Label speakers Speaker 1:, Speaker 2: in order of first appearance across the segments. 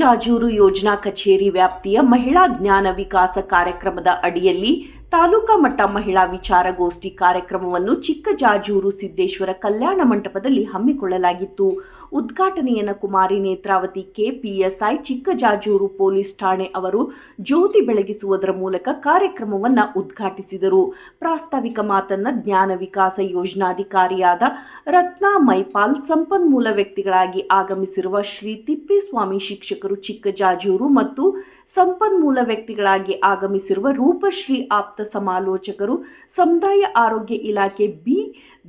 Speaker 1: ಚಿಕ್ಕಜಾಜೂರು ಯೋಜನಾ ಕಚೇರಿ ವ್ಯಾಪ್ತಿಯ ಮಹಿಳಾ ಜ್ಞಾನ ವಿಕಾಸ ಕಾರ್ಯಕ್ರಮದ ಅಡಿಯಲ್ಲಿ ತಾಲೂಕಾ ಮಟ್ಟ ಮಹಿಳಾ ವಿಚಾರಗೋಷ್ಠಿ ಕಾರ್ಯಕ್ರಮವನ್ನು ಚಿಕ್ಕಜಾಜೂರು ಸಿದ್ದೇಶ್ವರ ಕಲ್ಯಾಣ ಮಂಟಪದಲ್ಲಿ ಹಮ್ಮಿಕೊಳ್ಳಲಾಗಿತ್ತು. ಉದ್ಘಾಟನೆಯನ್ನು ಕುಮಾರಿ ನೇತ್ರಾವತಿ ಕೆಪಿಎಸ್ಐ ಚಿಕ್ಕಜಾಜೂರು ಪೊಲೀಸ್ ಠಾಣೆ ಅವರು ಜ್ಯೋತಿ ಬೆಳಗಿಸುವುದರ ಮೂಲಕ ಕಾರ್ಯಕ್ರಮವನ್ನು ಉದ್ಘಾಟಿಸಿದರು. ಪ್ರಾಸ್ತಾವಿಕ ಮಾತನ್ನ ಜ್ಞಾನ ವಿಕಾಸ ಯೋಜನಾಧಿಕಾರಿಯಾದ ರತ್ನಾ ಮೈಪಾಲ್ ಸಂಪನ್ಮೂಲ ವ್ಯಕ್ತಿಗಳಾಗಿ ಆಗಮಿಸಿರುವ ಶ್ರೀ ತಿಪ್ಪೇಸ್ವಾಮಿ ಶಿಕ್ಷಕರು ಚಿಕ್ಕಜಾಜೂರು ಮತ್ತು ಸಂಪನ್ಮೂಲ ವ್ಯಕ್ತಿಗಳಾಗಿ ಆಗಮಿಸಿರುವ ರೂಪಶ್ರೀ ಆಪ್ತ ಸಮಾಲೋಚಕರು ಸಮುದಾಯ ಆರೋಗ್ಯ ಇಲಾಖೆ ಬಿ,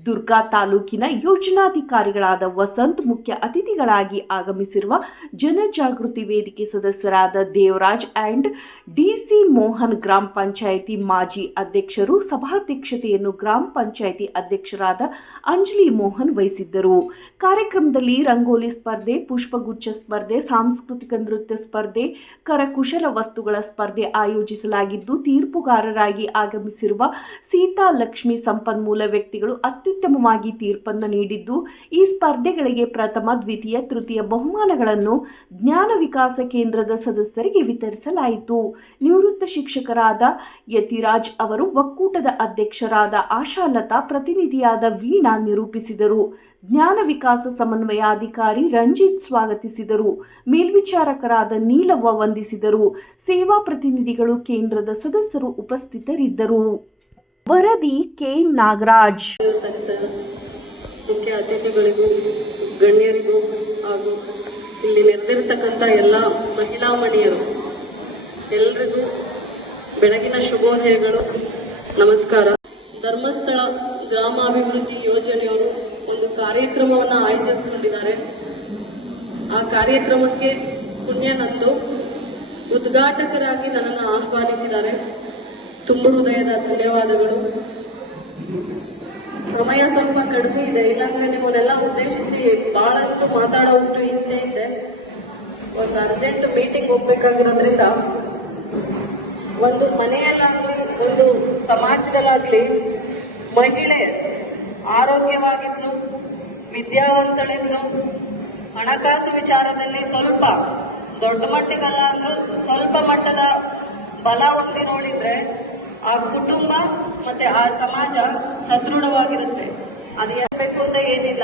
Speaker 1: ದುರ್ಗಾ ತಾಲೂಕಿನ ಯೋಜನಾಧಿಕಾರಿಗಳಾದ ವಸಂತ್ ಮುಖ್ಯ ಅತಿಥಿಗಳಾಗಿ ಆಗಮಿಸಿರುವ ಜನಜಾಗೃತಿ ವೇದಿಕೆ ಸದಸ್ಯರಾದ ದೇವರಾಜ್ ಅಂಡ್ ಡಿಸಿ ಮೋಹನ್ ಗ್ರಾಮ ಪಂಚಾಯಿತಿ ಮಾಜಿ ಅಧ್ಯಕ್ಷರು, ಸಭಾಧ್ಯಕ್ಷತೆಯನ್ನು ಗ್ರಾಮ ಪಂಚಾಯಿತಿ ಅಧ್ಯಕ್ಷರಾದ ಅಂಜಲಿ ಮೋಹನ್ ವಹಿಸಿದ್ದರು. ಕಾರ್ಯಕ್ರಮದಲ್ಲಿ ರಂಗೋಲಿ ಸ್ಪರ್ಧೆ, ಪುಷ್ಪಗುಚ್ಛ ಸ್ಪರ್ಧೆ, ಸಾಂಸ್ಕೃತಿಕ ನೃತ್ಯ ಸ್ಪರ್ಧೆ, ಕರಕುಶಲ ವಸ್ತುಗಳ ಸ್ಪರ್ಧೆ ಆಯೋಜಿಸಲಾಗಿದ್ದು, ತೀರ್ಪುಗಾರರಾಗಿ ಆಗಮಿಸಿರುವ ಸೀತಾ ಲಕ್ಷ್ಮಿ ಸಂಪನ್ಮೂಲ ವ್ಯಕ್ತಿಗಳು ಅತ್ಯುತ್ತಮವಾಗಿ ತೀರ್ಪನ್ನು ನೀಡಿದ್ದು, ಈ ಸ್ಪರ್ಧೆಗಳಿಗೆ ಪ್ರಥಮ, ದ್ವಿತೀಯ, ತೃತೀಯ ಬಹುಮಾನಗಳನ್ನು ಜ್ಞಾನ ವಿಕಾಸ ಕೇಂದ್ರದ ಸದಸ್ಯರಿಗೆ ವಿತರಿಸಲಾಯಿತು. ನಿವೃತ್ತ ಶಿಕ್ಷಕರಾದ ಯತಿರಾಜ್ ಅವರು ಒಕ್ಕೂಟದ ಅಧ್ಯಕ್ಷರಾದ ಆಶಾಲತಾ ಪ್ರತಿನಿಧಿಯಾದ ವೀಣಾ ನಿರೂಪಿಸಿದರು. ಜ್ಞಾನ ವಿಕಾಸ ಸಮನ್ವಯಾಧಿಕಾರಿ ರಂಜಿತ್ ಸ್ವಾಗತಿಸಿದರು. ಮೇಲ್ವಿಚಾರಕರಾದ ನೀಲವ್ವ ವಂದಿಸಿದರು. ಸೇವಾ ಪ್ರತಿನಿಧಿಗಳು ಕೇಂದ್ರದ ಸದಸ್ಯರು ಉಪಸ್ಥಿತರಿದ್ದರು. ವರದಿ ಕೆ. ನಾಗರಾಜ್.
Speaker 2: ಮುಖ್ಯ ಅತಿಥಿಗಳಿಗೂ, ಗಣ್ಯರಿಗೂ ಹಾಗೂ ಇಲ್ಲಿ ನೆರೆದಿರ್ತಕ್ಕಂಥ ಎಲ್ಲ ಮಹಿಳಾ ಮಣಿಯರು, ಎಲ್ರಿಗೂ ಬೆಳಗಿನ ಶುಭೋದಯಗಳು. ನಮಸ್ಕಾರ. ಧರ್ಮಸ್ಥಳ ಗ್ರಾಮಾಭಿವೃದ್ಧಿ ಯೋಜನೆಯವರು ಒಂದು ಕಾರ್ಯಕ್ರಮವನ್ನು ಆಯೋಜಿಸಿಕೊಂಡಿದ್ದಾರೆ. ಆ ಕಾರ್ಯಕ್ರಮಕ್ಕೆ ಪುಣ್ಯನಂದು ಉದ್ಘಾಟಕರಾಗಿ ನನ್ನನ್ನು ಆಹ್ವಾನಿಸಿದ್ದಾರೆ. ತುಂಬ ಹೃದಯದ ಧನ್ಯವಾದಗಳು. ಸಮಯ ಸ್ವಲ್ಪ ಕಡಿಮೆ ಇದೆ. ಇಲ್ಲಾಂದ್ರೆ ನಿಮ್ಮನ್ನೆಲ್ಲ ಉದ್ದೇಶಿಸಿ ಬಹಳಷ್ಟು ಮಾತಾಡುವಷ್ಟು ಇಚ್ಛೆ ಇದೆ. ಒಂದು ಅರ್ಜೆಂಟ್ ಮೀಟಿಂಗ್ ಹೋಗ್ಬೇಕಾಗಿರೋದ್ರಿಂದ ಒಂದು ಮನೆಯಲ್ಲಾಗ್ಲಿ, ಒಂದು ಸಮಾಜದಲ್ಲಾಗ್ಲಿ ಮಹಿಳೆ ಆರೋಗ್ಯವಾಗಿದ್ಲು, ವಿದ್ಯಾವಂತಳಿದ್ಲು, ಹಣಕಾಸು ವಿಚಾರದಲ್ಲಿ ಸ್ವಲ್ಪ ದೊಡ್ಡ ಮಟ್ಟಿಗಲ್ಲ ಅಂದ್ರೂ ಸ್ವಲ್ಪ ಮಟ್ಟದ ಬಲ ಹೊಂದಿರೋಳಿದ್ರೆ ಆ ಕುಟುಂಬ ಮತ್ತೆ ಆ ಸಮಾಜ ಸದೃಢವಾಗಿರುತ್ತೆ. ಅದು ಹೇಳ್ಬೇಕು ಅಂತ ಏನಿಲ್ಲ.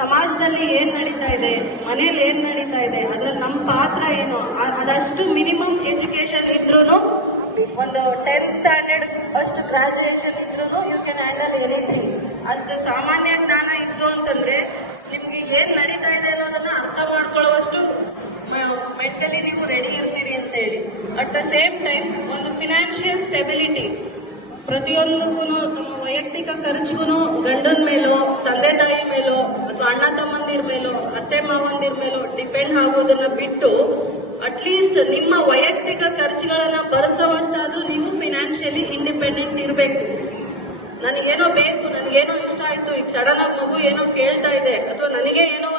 Speaker 2: ಸಮಾಜದಲ್ಲಿ ಏನ್ ನಡೀತಾ ಇದೆ ಮನೇಲಿ ಏನ್ ನಡೀತಾ ಇದೆ, ಅದ್ರಲ್ಲಿ ನಮ್ಮ ಪಾತ್ರ ಏನು? ಅದಷ್ಟು ಮಿನಿಮಮ್ ಎಜುಕೇಶನ್ ಇದ್ರೂ ಒಂದು ಟೆಂತ್ ಸ್ಟ್ಯಾಂಡರ್ಡ್ ಅಷ್ಟು ಗ್ರಾಜುಯೇಷನ್ ಇದ್ರೂ ಯು ಕ್ಯಾನ್ ಹ್ಯಾಂಡಲ್ ಎನಿಥಿಂಗ್. ಅಷ್ಟು ಸಾಮಾನ್ಯ ಜ್ಞಾನ ಇತ್ತು ಅಂತಂದ್ರೆ ನಿಮ್ಗೆ ಏನ್ ನಡೀತಾ ಇದೆ ಅನ್ನೋದನ್ನ ಅರ್ಥ ಮಾಡ್ಕೊಳ್ಳುವಷ್ಟು ಮೆಂಟಲಿ ನೀವು ರೆಡಿ ಇರ್ತೀರಿ ಅಂತ ಹೇಳಿ. ಅಟ್ ದ ಸೇಮ್ ಟೈಮ್ ಒಂದು ಫಿನಾನ್ಷಿಯಲ್ ಸ್ಟೆಬಿಲಿಟಿ ಪ್ರತಿಯೊಂದಕ್ಕೂ ವೈಯಕ್ತಿಕ ಖರ್ಚಿಗೂ ಗಂಡನ ಮೇಲೋ, ತಂದೆ ತಾಯಿ ಮೇಲೋ, ಅಥವಾ ಅಣ್ಣ ತಮ್ಮಂದಿರ ಮೇಲೋ, ಅತ್ತೆ ಮಾವಂದಿರ ಮೇಲೋ ಡಿಪೆಂಡ್ ಆಗೋದನ್ನ ಬಿಟ್ಟು ಅಟ್ಲೀಸ್ಟ್ ನಿಮ್ಮ ವೈಯಕ್ತಿಕ ಖರ್ಚುಗಳನ್ನ ಭರಿಸೋವಷ್ಟಾದ್ರೂ ನೀವು ಫಿನಾನ್ಷಿಯಲಿ ಇಂಡಿಪೆಂಡೆಂಟ್ ಇರಬೇಕು. ನನಗೇನೋ ಬೇಕು, ನನಗೇನೋ ಇಷ್ಟ ಆಯ್ತು, ಈಗ ಸಡನ್ ಆಗಿ ಮಗು ಏನೋ ಕೇಳ್ತಾ ಇದೆ, ಅಥವಾ ನನಗೆ ಏನೋ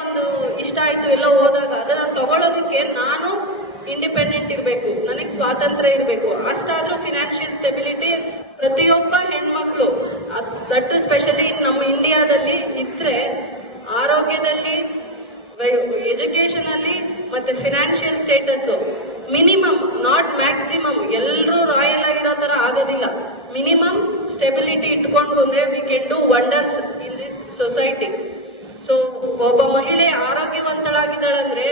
Speaker 2: ಇಷ್ಟ ಆಯ್ತು ಎಲ್ಲೋ ಹೋದಾಗ, ಅದನ್ನ ತಗೊಳ್ಳೋದಕ್ಕೆ ನಾನು ಇಂಡಿಪೆಂಡೆಂಟ್ ಇರಬೇಕು, ನನಗೆ ಸ್ವಾತಂತ್ರ್ಯ ಇರಬೇಕು. ಅಷ್ಟಾದ್ರೂ ಫಿನಾನ್ಷಿಯಲ್ ಸ್ಟೆಬಿಲಿಟಿ ಪ್ರತಿಯೊಬ್ಬ ಹೆಣ್ಮಕ್ಳು ದಟ್ಟು ಸ್ಪೆಷಲಿ ನಮ್ಮ ಇಂಡಿಯಾದಲ್ಲಿ ಇದ್ರೆ, ಆರೋಗ್ಯದಲ್ಲಿ ಎಜುಕೇಶನ್ ಅಲ್ಲಿ ಮತ್ತೆ financial status minimum not maximum ಎಲ್ಲರೂ ರಾಯಲ್ ಆಗಿರೋ ತರ ಆಗೋದಿಲ್ಲ. ಮಿನಿಮಮ್ ಸ್ಟೆಬಿಲಿಟಿ ಇಟ್ಕೊಂಡು ಬಂದ್ರೆ we can do wonders in this society so ಒಬ್ಬ ಮಹಿಳೆ ಆರೋಗ್ಯವಂತಳಾಗಿದ್ದಾಳಂದ್ರೆ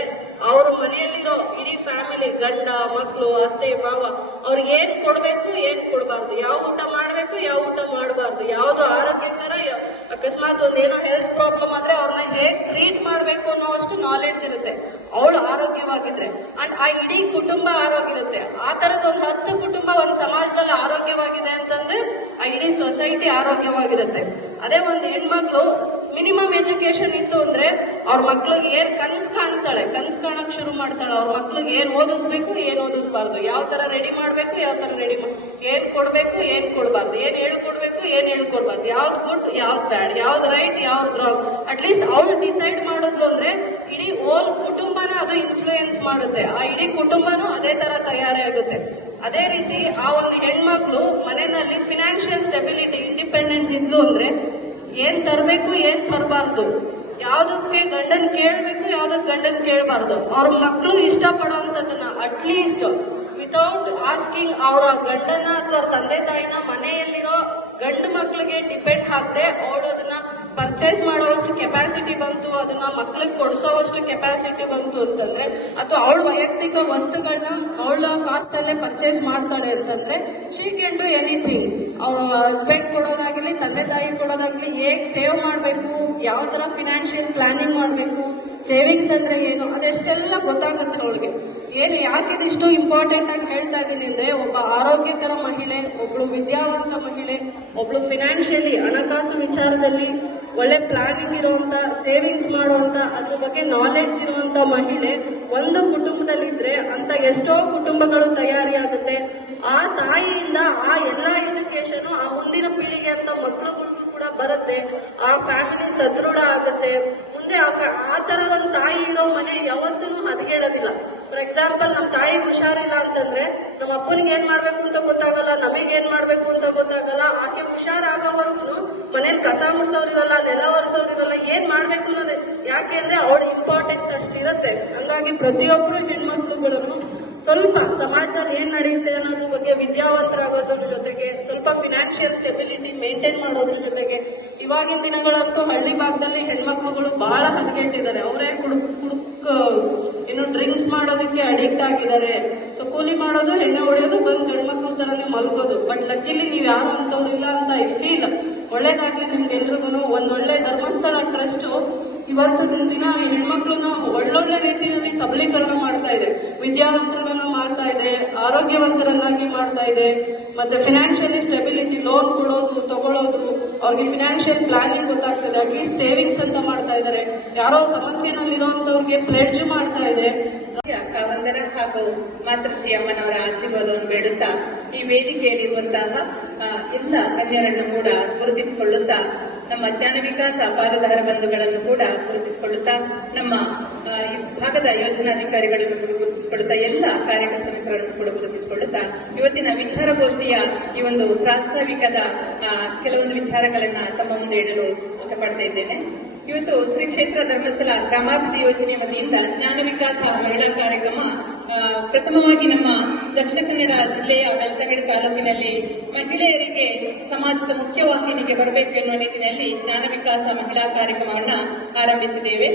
Speaker 2: ಅವ್ರ ಮನೆಯಲ್ಲಿರೋ ಇಡೀ ಫ್ಯಾಮಿಲಿ ಗಂಡ ಮಕ್ಕಳು ಅತ್ತೆ ಭಾವ ಅವ್ರಿಗೆ ಏನ್ ಕೊಡ್ಬೇಕು, ಏನ್ ಕೊಡಬಾರ್ದು? ಯಾವ ಊಟ ಮಾಡ್ಬೇಕು, ಯಾವ ಊಟ ಮಾಡಬಾರ್ದು? ಯಾವ್ದು ಆರೋಗ್ಯಕರ ಅಕಸ್ಮಾತ್ ಒಂದೇನೋ ಹೆಲ್ತ್ ಪ್ರಾಬ್ಲಮ್ ಆದ್ರೆ ಅವ್ರನ್ನ ಹೇಗ್ ಟ್ರೀಟ್ ಮಾಡ್ಬೇಕು ಅನ್ನೋವಷ್ಟು ನಾಲೆಡ್ಜ್ ಇರುತ್ತೆ. ಅವಳು ಆರೋಗ್ಯವಾಗಿದ್ರೆ. ಅಂಡ್ ಆ ಇಡೀ ಕುಟುಂಬ ಆರೋಗ್ಯ ಇರುತ್ತೆ ಆ ತರದ ಒಂದು ಹತ್ತು ಕುಟುಂಬ ಒಂದು ಸಮಾಜದಲ್ಲಿ ಆರೋಗ್ಯವಾಗಿದೆ ಅಂತಂದ್ರೆ ಆ ಇಡೀ ಸೊಸೈಟಿ ಆರೋಗ್ಯವಾಗಿರುತ್ತೆ. ಅದೇ ಒಂದು ಹೆಣ್ಮಕ್ಳು ಮಿನಿಮಮ್ ಎಜುಕೇಶನ್ ಇತ್ತು ಅಂದ್ರೆ ಅವ್ರ ಮಕ್ಳಿಗೆ ಏನ್ ಕನ್ಸ್ ಕಾಣ್ತಾಳೆ, ಕನ್ಸ್ ಕಾಣಕ್ ಶುರು ಮಾಡ್ತಾಳೆ, ಅವ್ರ ಮಕ್ಳಿಗೆ ಏನ್ ಓದಿಸ್ಬೇಕು, ಏನ್ ಓದಿಸ್ಬಾರ್ದು, ಯಾವ ತರ ರೆಡಿ ಮಾಡ್ಬೇಕು, ಯಾವ ತರ ರೆಡಿ ಏನ್ ಕೊಡ್ಬೇಕು, ಏನ್ ಕೊಡ್ಬಾರ್ದು, ಏನ್ ಹೇಳ್ಕೊಡ್ಬೇಕು, ಏನ್ ಹೇಳ್ಕೊಡ್ಬಾರ್ದು, ಯಾವ್ದು ಗುಡ್ ಯಾವ್ದು ಬ್ಯಾಡ್ ಯಾವ್ದು ರೈಟ್ ಯಾವ್ದು ರಾಂಗ್ ಅಟ್ಲೀಸ್ಟ್ ಅವ್ರು ಡಿಸೈಡ್ ಮಾಡೋದು ಅಂದ್ರೆ ಇಡೀ ಓಲ್ ಕುಟುಂಬನ ಅದು ಇನ್ಫ್ಲೂಯೆನ್ಸ್ ಮಾಡುತ್ತೆ. ಆ ಇಡೀ ಕುಟುಂಬನೂ ಅದೇ ತರ ತಯಾರಿ ಆಗುತ್ತೆ ಅದೇ ರೀತಿ ಆ ಒಂದು ಹೆಣ್ಮಕ್ಳು ಮನೆಯಲ್ಲಿ ಫಿನಾನ್ಷಿಯಲ್ ಸ್ಟೆಬಿಲಿಟಿ ಇಂಡಿಪೆಂಡೆಂಟ್ ಇದ್ಲು ಅಂದ್ರೆ ಏನ್ ತರಬೇಕು, ಏನ್ ತರಬಾರ್ದು? ಯಾವ್ದಕ್ಕೆ ಗಂಡನ್ ಕೇಳ್ಬೇಕು ಯಾವ್ದಕ್ ಗಂಡನ್ ಕೇಳಬಾರ್ದು? ಅವ್ರ ಮಕ್ಕಳು ಇಷ್ಟಪಡುವಂಥದ್ದನ್ನ ಅಟ್ಲೀಸ್ಟ್ ವಿತೌಟ್ ಆಸ್ಕಿಂಗ್ ಅವರ ಗಂಡನ ಅಥವಾ ತಂದೆ ತಾಯಿನ ಮನೆಯಲ್ಲಿರೋ ಗಂಡು ಮಕ್ಕಳಿಗೆ ಡಿಪೆಂಡ್ ಹಾಕದೆ ಅವಳು ಅದನ್ನ ಪರ್ಚೇಸ್ ಮಾಡುವಷ್ಟು ಕೆಪಾಸಿಟಿ ಬಂತು, ಅದನ್ನ ಮಕ್ಳಿಗೆ ಕೊಡಿಸೋವಷ್ಟು ಕೆಪಾಸಿಟಿ ಬಂತು ಅಂತಂದ್ರೆ ಅಥವಾ ಅವಳ ವೈಯಕ್ತಿಕ ವಸ್ತುಗಳನ್ನ ಅವಳ ಕಾಸ್ಟ್ ಅಲ್ಲೇ ಪರ್ಚೇಸ್ ಮಾಡ್ತಾಳೆ ಅಂತಂದ್ರೆ ಶಿ ಕ್ಯಾನ್ ಡೂ ಎನಿಥಿಂಗ್ ಅವ್ರ ಹಸ್ಬೆಂಡ್ ಕೊಡೋದಾಗ್ಲಿ, ತಂದೆ ತಾಯಿ ಕೊಡೋದಾಗ್ಲಿ ಹೇಗೆ ಸೇವ್ ಮಾಡಬೇಕು, ಯಾವ ತರ ಫಿನಾನ್ಷಿಯಲ್ ಪ್ಲಾನಿಂಗ್ ಮಾಡಬೇಕು ಸೇವಿಂಗ್ಸ್ ಅಂದ್ರೆ ಏನು, ಅದೆಷ್ಟೆಲ್ಲ ಗೊತ್ತಾಗುತ್ತೆ ಅವಳಿಗೆ. ಏನು ಯಾಕೆ ಇದಿಷ್ಟು ಇಂಪಾರ್ಟೆಂಟ್ ಆಗಿ ಹೇಳ್ತಾ ಇದ್ದೀನಿ ಅಂದ್ರೆ, ಒಬ್ಬ ಆರೋಗ್ಯಕರ ಮಹಿಳೆ, ಒಬ್ಳು ವಿದ್ಯಾವಂತ ಮಹಿಳೆ, ಒಬ್ಳು ಫಿನಾನ್ಷಿಯಲಿ ಹಣಕಾಸು ವಿಚಾರದಲ್ಲಿ ಒಳ್ಳೆ ಪ್ಲಾನಿಂಗ್ ಇರುವಂತ ಸೇವಿಂಗ್ಸ್ ಮಾಡುವಂತ, ಅದ್ರ ಬಗ್ಗೆ ನಾಲೆಡ್ಜ್ ಇರುವಂತ ಮಹಿಳೆ ಒಂದು ಕುಟುಂಬದಲ್ಲಿದ್ರೆ ಅಂತ ಎಷ್ಟೋ ಕುಟುಂಬಗಳು ತಯಾರಿಯಾಗುತ್ತೆ. ಆ ತಾಯಿಯಿಂದ ಆ ಎಲ್ಲ ಎಜುಕೇಶನ್ ಆ ಮುಂದಿನ ಪೀಳಿಗೆ ಅಂತ ಮಕ್ಕಳುಗಳಿಗೂ ಕೂಡ ಬರುತ್ತೆ. ಆ ಫ್ಯಾಮಿಲಿ ಸದೃಢ ಆಗುತ್ತೆ. ಮುಂದೆ ಆ ಫ್ಯಾ- ಆ ತರ ಒಂದು ತಾಯಿ ಇರೋ ಮನೆ ಯಾವತ್ತೂ ಹದಗೆಡೋದಿಲ್ಲ ಫಾರ್ ಎಕ್ಸಾಂಪಲ್ ನಮ್ಮ ತಾಯಿ ಹುಷಾರಿಲ್ಲ ಅಂತಂದ್ರೆ ನಮ್ಮ ಅಪ್ಪನಿಗೆ ಏನ್ ಮಾಡ್ಬೇಕು ಅಂತ ಗೊತ್ತಾಗಲ್ಲ, ನಮಗೆ ಏನ್ ಮಾಡ್ಬೇಕು ಅಂತ ಗೊತ್ತಾಗಲ್ಲ, ಆಕೆ ಹುಷಾರಾಗೋವರೆಗೂ ಮನೇಲಿ ಕಸ ಮುಡ್ಸೋರಿರಲ್ಲ ನೆಲ ಒರೆಸೋರಿರಲ್ಲ, ಏನ್ ಮಾಡ್ಬೇಕು ಅನ್ನೋದೇ. ಯಾಕೆ ಅಂದ್ರೆ ಅವಳ ಇಂಪಾರ್ಟೆನ್ಸ್ ಅಷ್ಟಿರುತ್ತೆ. ಹಂಗಾಗಿ ಪ್ರತಿಯೊಬ್ಬರು ಹೆಣ್ಮಕ್ಳುಗಳನ್ನು ಸ್ವಲ್ಪ ಸಮಾಜದಲ್ಲಿ ಏನ್ ನಡೆಯುತ್ತೆ ಅನ್ನೋದ್ರ ಬಗ್ಗೆ ವಿದ್ಯಾವಂತರಾಗೋದ್ರ ಜೊತೆಗೆ, ಸ್ವಲ್ಪ ಫಿನಾನ್ಷಿಯಲ್ ಸ್ಟೆಬಿಲಿಟಿ ಮೇಂಟೈನ್ ಮಾಡೋದ್ರ ಜೊತೆಗೆ. ಇವಾಗಿನ ದಿನಗಳಂತೂ ಹಳ್ಳಿ ಭಾಗದಲ್ಲಿ ಹೆಣ್ಮಕ್ಳುಗಳು ಬಹಳ ಹದಗೆಟ್ಟಿದ್ದಾರೆ ಅವರೇ ಕುಡುಕ್ ಕುಡುಕ್ ಏನು ಡ್ರಿಂಕ್ಸ್ ಮಾಡೋದಕ್ಕೆ ಅಡಿಕ್ಟ್ ಆಗಿದ್ದಾರೆ. ಸೊ ಕೂಲಿ ಮಾಡೋದು ಎಣ್ಣೆ ಹೊಡೆಯೋದು ಬಂದು ಗಂಡ್ಮಕ್ಳ ತರನೇ ಮಲ್ಗೋದು. ಬಟ್ ಲಕ್ಕಿಲಿ ನೀವು ಯಾರು ಅಂತವ್ರಿಲ್ಲ ಅಂತ ಫೀಲ್ ಒಳ್ಳೇದಾಗ್ಲಿ ನಿಮ್ಗೆಲ್ರಿಗೂ ಒಂದೊಳ್ಳೆ ಧರ್ಮಸ್ಥಳ ಟ್ರಸ್ಟ್. ಇವತ್ತಿನ ದಿನ ಹೆಣ್ಮಕ್ಳನ್ನ ಒಳ್ಳೊಳ್ಳೆ ರೀತಿಯಲ್ಲಿ ಸಬಲೀಕರಣ ಮಾಡ್ತಾ ಇದೆ. ವಿದ್ಯಾವಂತರನ್ನ ಮಾಡ್ತಾ ಇದೆ, ಆರೋಗ್ಯವಂತರನ್ನಾಗಿ ಮಾಡ್ತಾ ಇದೆ. ಮತ್ತೆ ಫಿನಾನ್ಷಿಯಲಿ ಸ್ಟೆಬಿಲಿಟಿ ಲೋನ್ ಕೊಡೋದು ತಗೊಳ್ಳೋದು ಅವ್ರಿಗೆ ಫಿನಾನ್ಷಿಯಲ್ ಪ್ಲಾನಿಂಗ್ ಗೊತ್ತಾಗ್ತದೆ. ಅಟ್ಲೀಸ್ಟ್ ಸೇವಿಂಗ್ಸ್ ಅಂತ ಮಾಡ್ತಾ ಇದ್ದಾರೆ ಯಾರೋ ಸಮಸ್ಯೆನಲ್ಲಿರೋಂಥವ್ರಿಗೆ ಪ್ಲೆಡ್ಜ್ ಮಾಡ್ತಾ ಇದೆ.
Speaker 3: ವಂದನ ಹಾಗೂ ಮಾತೃಶ್ರೀ ಅಮ್ಮನವರ ಆಶೀರ್ವಾದವನ್ನು ಬೇಡುತ್ತಾ ಈ ವೇದಿಕೆಯಲ್ಲಿರುವಂತಹ ಎಲ್ಲ ಕನ್ಯರನ್ನು ಕೂಡ ಗುರುತಿಸಿಕೊಳ್ಳುತ್ತಾ, ನಮ್ಮ ಜ್ಞಾನ ವಿಕಾಸ ಪಾಲುದಾರ ಬಂಧುಗಳನ್ನು ಕೂಡ ಗುರುತಿಸಿಕೊಳ್ಳುತ್ತಾ, ನಮ್ಮ ಈ ಭಾಗದ ಯೋಜನಾಧಿಕಾರಿಗಳನ್ನು ಕೂಡ ಗುರುತಿಸಿಕೊಳ್ಳುತ್ತಾ, ಎಲ್ಲ ಕಾರ್ಯಕರ್ತ ಮಿತ್ರರನ್ನು ಕೂಡ ಗುರುತಿಸಿಕೊಳ್ಳುತ್ತಾ, ಇವತ್ತಿನ ವಿಚಾರಗೋಷ್ಠಿಯ ಈ ಒಂದು ಪ್ರಾಸ್ತಾವಿಕದ ಕೆಲವೊಂದು ವಿಚಾರಗಳನ್ನ ತಮ್ಮ ಮುಂದೆ ಇಡಲು ಇಷ್ಟಪಡ್ತಾ ಇದ್ದೇನೆ. ಇವತ್ತು ಶ್ರೀ ಕ್ಷೇತ್ರ ಧರ್ಮಸ್ಥಳ ಗ್ರಾಮಾಭಿವೃದ್ಧಿ ಯೋಜನೆ ವತಿಯಿಂದ ಜ್ಞಾನ ವಿಕಾಸ ಮಹಿಳಾ ಕಾರ್ಯಕ್ರಮ ಪ್ರಥಮವಾಗಿ ನಮ್ಮ ದಕ್ಷಿಣ ಕನ್ನಡ ಜಿಲ್ಲೆಯ ಬೆಳ್ತಂಗಡಿ ತಾಲೂಕಿನಲ್ಲಿ ಮಹಿಳೆಯರಿಗೆ ಸಮಾಜದ ಮುಖ್ಯವಾಹಿನಿಗೆ ಬರಬೇಕು ಎನ್ನುವ ನಿಟ್ಟಿನಲ್ಲಿ ಜ್ಞಾನ ವಿಕಾಸ ಮಹಿಳಾ ಕಾರ್ಯಕ್ರಮವನ್ನು ಆರಂಭಿಸಿದ್ದೇವೆ.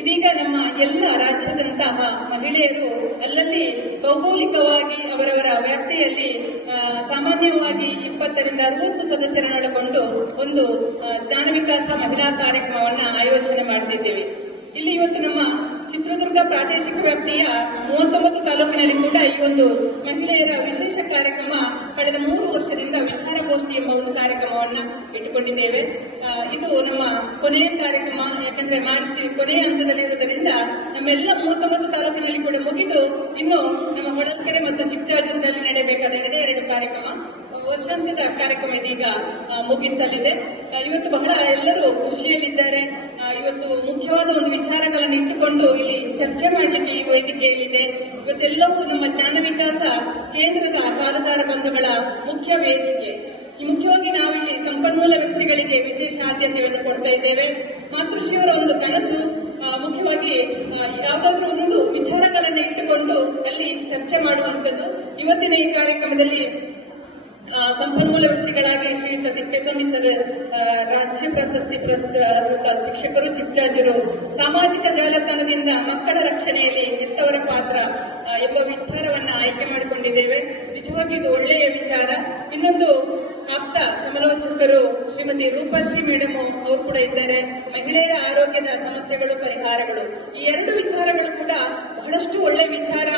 Speaker 3: ಇದೀಗ ನಮ್ಮ ಎಲ್ಲ ರಾಜ್ಯದಂತಹ ಮಹಿಳೆಯರು ಅಲ್ಲಲ್ಲಿ ಭೌಗೋಳಿಕವಾಗಿ ಅವರವರ ವ್ಯಾಪ್ತಿಯಲ್ಲಿ ಸಾಮಾನ್ಯವಾಗಿ ಇಪ್ಪತ್ತರಿಂದ ಅರವತ್ತು ಸದಸ್ಯರನ್ನೊಳಗೊಂಡು ಒಂದು ಜ್ಞಾನ ವಿಕಾಸ ಮಹಿಳಾ ಕಾರ್ಯಕ್ರಮವನ್ನು ಆಯೋಜನೆ ಮಾಡ್ತಿದ್ದೇವೆ. ಇಲ್ಲಿ ಇವತ್ತು ನಮ್ಮ ಚಿತ್ರದುರ್ಗ ಪ್ರಾದೇಶಿಕ ವ್ಯಾಪ್ತಿಯ ಮೂವತ್ತೊಂಬತ್ತು ತಾಲೂಕಿನಲ್ಲಿ ಕೂಡ ಈ ಒಂದು ಮಹಿಳೆಯರ ವಿಶೇಷ ಕಾರ್ಯಕ್ರಮ ಕಳೆದ ಮೂರು ವರ್ಷದಿಂದ ವಿಚಾರಗೋಷ್ಠಿ ಎಂಬ ಒಂದು ಕಾರ್ಯಕ್ರಮವನ್ನ ಇಟ್ಟುಕೊಂಡಿದ್ದೇವೆ. ಇದು ನಮ್ಮ ಕೊನೆಯ ಕಾರ್ಯಕ್ರಮ, ಯಾಕಂದ್ರೆ ಮಾರ್ಚ್ ಕೊನೆಯ ಹಂತದಲ್ಲಿ ಇರುವುದರಿಂದ ನಮ್ಮೆಲ್ಲ ಮೂವತ್ತೊಂಬತ್ತು ತಾಲೂಕಿನಲ್ಲಿ ಕೂಡ ಮುಗಿದು ಇನ್ನು ನಮ್ಮ ಹೊಳಲ್ಕೆರೆ ಮತ್ತು ಚಿಕ್ಕಜಾಜೂರಿನಲ್ಲಿ ನಡೆಯಬೇಕಾದ ಎರಡೇ ಎರಡು ಕಾರ್ಯಕ್ರಮ. ವರ್ಷಾಂತ್ಯದ ಕಾರ್ಯಕ್ರಮ ಇದೀಗ ಮುಗಿತಲ್ಲಿದೆ ಇವತ್ತು ಬಹಳ ಎಲ್ಲರೂ ಖುಷಿಯಲ್ಲಿದ್ದಾರೆ. ಇವತ್ತು ಮುಖ್ಯವಾದ ಒಂದು ವಿಚಾರಗಳನ್ನು ಇಟ್ಟುಕೊಂಡು ಇಲ್ಲಿ ಚರ್ಚೆ ಮಾಡಲಿಕ್ಕೆ ಈ ವೇದಿಕೆಯಲ್ಲಿದೆ. ಇವತ್ತೆಲ್ಲವೂ ನಮ್ಮ ಜ್ಞಾನ ವಿಕಾಸ ಕೇಂದ್ರದ ಪಾಲುದಾರ ಬಂಧುಗಳ ಮುಖ್ಯ ವೇದಿಕೆ. ಮುಖ್ಯವಾಗಿ ನಾವಿಲ್ಲಿ ಸಂಪನ್ಮೂಲ ವ್ಯಕ್ತಿಗಳಿಗೆ ವಿಶೇಷ ಆದ್ಯತೆಯನ್ನು ಕೊಡ್ತಾ ಇದ್ದೇವೆ. ಮಾತೃಶ್ರೀಯವರ ಒಂದು ಕನಸು ಮುಖ್ಯವಾಗಿ ಯಾವುದಾದ್ರೂ ಒಂದು ವಿಚಾರಗಳನ್ನು ಇಟ್ಟುಕೊಂಡು ಅಲ್ಲಿ ಚರ್ಚೆ ಮಾಡುವಂಥದ್ದು. ಇವತ್ತಿನ ಈ ಕಾರ್ಯಕ್ರಮದಲ್ಲಿ ಸಂಪನ್ಮೂಲ ವ್ಯಕ್ತಿಗಳಾಗಿ ಶ್ರೀಯುತ ತಿಪ್ಪೇಸ್ವಾಮಿ ಸರ್ ರಾಜ್ಯ ಪ್ರಶಸ್ತಿ ಪುರಸ್ಕೃತ ಶಿಕ್ಷಕರು ಚಿಚ್ಚಾಜರು ಸಾಮಾಜಿಕ ಜಾಲತಾಣದಿಂದ ಮಕ್ಕಳ ರಕ್ಷಣೆಯಲ್ಲಿ ಹೆತ್ತವರ ಪಾತ್ರ ಎಂಬ ವಿಚಾರವನ್ನ ಆಯ್ಕೆ ಮಾಡಿಕೊಂಡಿದ್ದೇವೆ. ನಿಜವಾಗಿ ಇದು ಒಳ್ಳೆಯ ವಿಚಾರ. ಇನ್ನೊಂದು ಆಪ್ತ ಸಮಾಲೋಚಕರು ಶ್ರೀಮತಿ ರೂಪಶ್ರೀ ಮೇಡಮ್ ಅವರು ಕೂಡ ಇದ್ದಾರೆ. ಮಹಿಳೆಯರ ಆರೋಗ್ಯದ ಸಮಸ್ಯೆಗಳು, ಪರಿಹಾರಗಳು. ಈ ಎರಡು ವಿಚಾರಗಳು ಕೂಡ ಬಹಳಷ್ಟು ಒಳ್ಳೆ ವಿಚಾರ.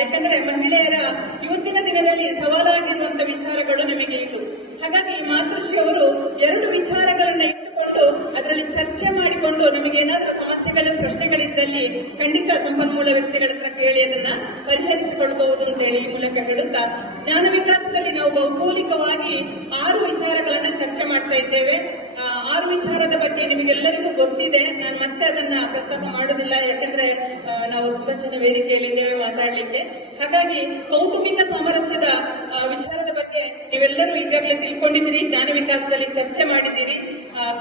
Speaker 3: ಯಾಕಂದ್ರೆ ಮಹಿಳೆಯರ ಇವತ್ತಿನ ದಿನದಲ್ಲಿ ಸವಾಲಾಗಿರುವಂತ ವಿಚಾರಗಳು ನಮಗೆ ಇತ್ತು. ಹಾಗಾಗಿ ಮಾತೃಶ್ರೀ ಅವರು ಎರಡು ವಿಚಾರಗಳನ್ನ ಇಟ್ಟುಕೊಂಡು ಅದರಲ್ಲಿ ಚರ್ಚೆ ಮಾಡಿಕೊಂಡು ನಮಗೆ ಏನಾದರೂ ಸಮಸ್ಯೆಗಳು, ಪ್ರಶ್ನೆಗಳಿದ್ದಲ್ಲಿ ಖಂಡಿತ ಸಂಪನ್ಮೂಲ ವ್ಯಕ್ತಿಗಳ ಹತ್ರ ಕೇಳಿ ಅದನ್ನ ಪರಿಹರಿಸಿಕೊಳ್ಬಹುದು ಅಂತ ಹೇಳಿ ಈ ಮೂಲಕ ಹೇಳುತ್ತಾ, ಜ್ಞಾನ ವಿಕಾಸದಲ್ಲಿ ನಾವು ಭೌಗೋಳಿಕವಾಗಿ ಆರು ವಿಚಾರಗಳನ್ನ ಚರ್ಚೆ ಮಾಡ್ತಾ ಇದ್ದೇವೆ. ಆರು ವಿಚಾರದ ಬಗ್ಗೆ ನಿಮಗೆಲ್ಲರಿಗೂ ಗೊತ್ತಿದೆ. ನಾನು ಮತ್ತೆ ಅದನ್ನ ಪ್ರಸ್ತಾಪ ಮಾಡೋದಿಲ್ಲ ಯಾಕಂದ್ರೆ ನಾವು ತುಂಬಾ ಜನ ವೇದಿಕೆಯಲ್ಲಿದ್ದೇವೆ ಮಾತಾಡ್ಲಿಕ್ಕೆ. ಹಾಗಾಗಿ ಕೌಟುಂಬಿಕ ಸಾಮರಸ್ಯದ ವಿಚಾರದ ಬಗ್ಗೆ ನೀವೆಲ್ಲರೂ ಈಗಾಗಲೇ ತಿಳ್ಕೊಂಡಿದ್ದೀರಿ. ಜ್ಞಾನ ವಿಕಾಸದಲ್ಲಿ ಚರ್ಚೆ ಮಾಡಿದ್ದೀರಿ.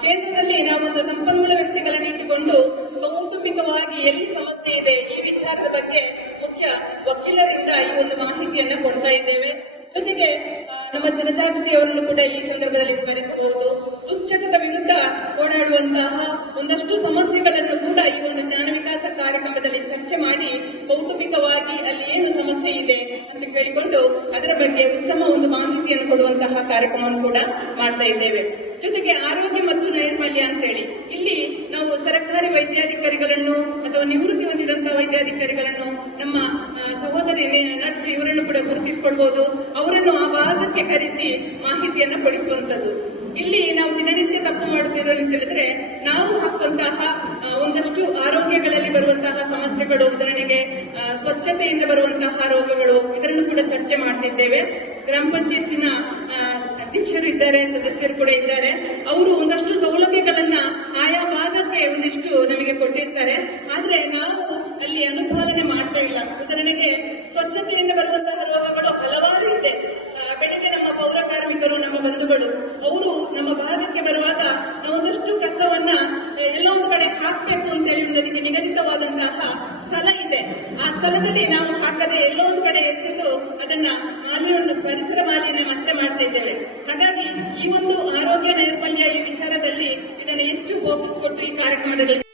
Speaker 3: ಕೇಂದ್ರದಲ್ಲಿ ನಾವೊಂದು ಸಂಪನ್ಮೂಲ ವ್ಯಕ್ತಿಗಳನ್ನ ಇಟ್ಟುಕೊಂಡು ಕೌಟುಂಬಿಕವಾಗಿ ಎಲ್ಲಿ ಸಮಸ್ಯೆ ಇದೆ, ಈ ವಿಚಾರದ ಬಗ್ಗೆ ಮುಖ್ಯ ವಕೀಲರಿಂದ ಈ ಒಂದು ಮಾಹಿತಿಯನ್ನ ಕೊಡ್ತಾ ಇದ್ದೇವೆ. ಜೊತೆಗೆ ನಮ್ಮ ಜನಜಾಗೃತಿಯವರನ್ನು ಕೂಡ ಈ ಸಂದರ್ಭದಲ್ಲಿ ಸ್ಮರಿಸಬಹುದು. ಓಡಾಡುವಂತಹ ಒಂದಷ್ಟು ಸಮಸ್ಯೆಗಳನ್ನು ಕೂಡ ಈ ಒಂದು ಜ್ಞಾನ ವಿಕಾಸ ಕಾರ್ಯಕ್ರಮದಲ್ಲಿ ಚರ್ಚೆ ಮಾಡಿ ಕೌಟುಂಬಿಕವಾಗಿ ಅಲ್ಲಿ ಏನು ಸಮಸ್ಯೆ ಇದೆ ಅಂತ ಕೇಳಿಕೊಂಡು ಅದರ ಬಗ್ಗೆ ಉತ್ತಮ ಒಂದು ಮಾಹಿತಿಯನ್ನು ಕೊಡುವಂತಹ ಕಾರ್ಯಕ್ರಮವನ್ನು ಕೂಡ ಮಾಡ್ತಾ ಇದ್ದೇವೆ. ಜೊತೆಗೆ ಆರೋಗ್ಯ ಮತ್ತು ನೈರ್ಮಲ್ಯ ಅಂತೇಳಿ, ಇಲ್ಲಿ ನಾವು ಸರ್ಕಾರಿ ವೈದ್ಯಾಧಿಕಾರಿಗಳನ್ನು ಅಥವಾ ನಿವೃತ್ತಿ ಹೊಂದಿದಂತಹ ವೈದ್ಯಾಧಿಕಾರಿಗಳನ್ನು ನಮ್ಮ ಸಹೋದರಿ ನರ್ಸ್ ಇವರನ್ನು ಕೂಡ ಗುರುತಿಸಿಕೊಳ್ಬಹುದು ಅವರನ್ನು ಆ ಭಾಗಕ್ಕೆ ಕರೆಸಿ ಮಾಹಿತಿಯನ್ನು ಕೊಡಿಸುವಂತದ್ದು. ಇಲ್ಲಿ ನಾವು ದಿನನಿತ್ಯ ತಪ್ಪು ಮಾಡುತ್ತಿರೋ ಅಂತ ಹೇಳಿದ್ರೆ, ನಾವು ಹಾಕುವಂತಹ ಒಂದಷ್ಟು ಆರೋಗ್ಯಗಳಲ್ಲಿ ಬರುವಂತಹ ಸಮಸ್ಯೆಗಳು, ಉದಾಹರಣೆಗೆ ಸ್ವಚ್ಛತೆಯಿಂದ ಬರುವಂತಹ ರೋಗಗಳು ಇದನ್ನು ಕೂಡ ಚರ್ಚೆ ಮಾಡ್ತಿದ್ದೇವೆ. ಗ್ರಾಮ ಪಂಚಾಯತಿನ ಅಧ್ಯಕ್ಷರು ಇದ್ದಾರೆ, ಸದಸ್ಯರು ಕೂಡ ಇದ್ದಾರೆ. ಅವರು ಒಂದಷ್ಟು ಸೌಲಭ್ಯಗಳನ್ನ ಆಯಾ ಭಾಗಕ್ಕೆ ಒಂದಿಷ್ಟು ನಮಗೆ ಕೊಟ್ಟಿರ್ತಾರೆ. ಆದ್ರೆ ನಾವು ಅಲ್ಲಿ ಅನುಪಾಲನೆ ಮಾಡ್ತಾ ಇಲ್ಲ. ಉದಾಹರಣೆಗೆ, ಸ್ವಚ್ಛತೆಯಿಂದ ಬರುವಂತಹ ರೋಗಗಳು ಹಲವಾರು ಇದೆ ಆ, ಬೆಳಿಗ್ಗೆ ನಮ್ಮ ಪೌರ ಕಾರ್ಮಿಕರು ನಮ್ಮ ಬಂಧುಗಳು ಅವರು ನಮ್ಮ ಭಾಗಕ್ಕೆ ಬರುವಾಗ ನಾವು ಒಂದಷ್ಟು ಕಸವನ್ನ ಎಲ್ಲೋ ಒಂದು ಕಡೆ ಹಾಕ್ಬೇಕು ಅಂತ ಹೇಳಿ ಒಂದು ಅದಕ್ಕೆ ನಿಗದಿತವಾದಂತಹ ಸ್ಥಳ ಇದೆ. ಆ ಸ್ಥಳದಲ್ಲಿ ನಾವು ಹಾಕದೆ ಎಲ್ಲೋ ಒಂದು ಕಡೆ ಎಸೆದು ಅದನ್ನ ಮಾಲಿನ್ಯ ಪರಿಸರ ಮಾಲಿನ್ಯ ಮತ್ತೆ ಮಾಡ್ತಾ ಇದ್ದೇವೆ. ಹಾಗಾಗಿ ಈ ಒಂದು ಆರೋಗ್ಯ ನೈರ್ಮಲ್ಯ ಈ ವಿಚಾರದಲ್ಲಿ ಇದನ್ನು ಹೆಚ್ಚು ಫೋಕಸ್ ಕೊಟ್ಟು ಈ ಕಾರ್ಯಕ್ರಮದಲ್ಲಿ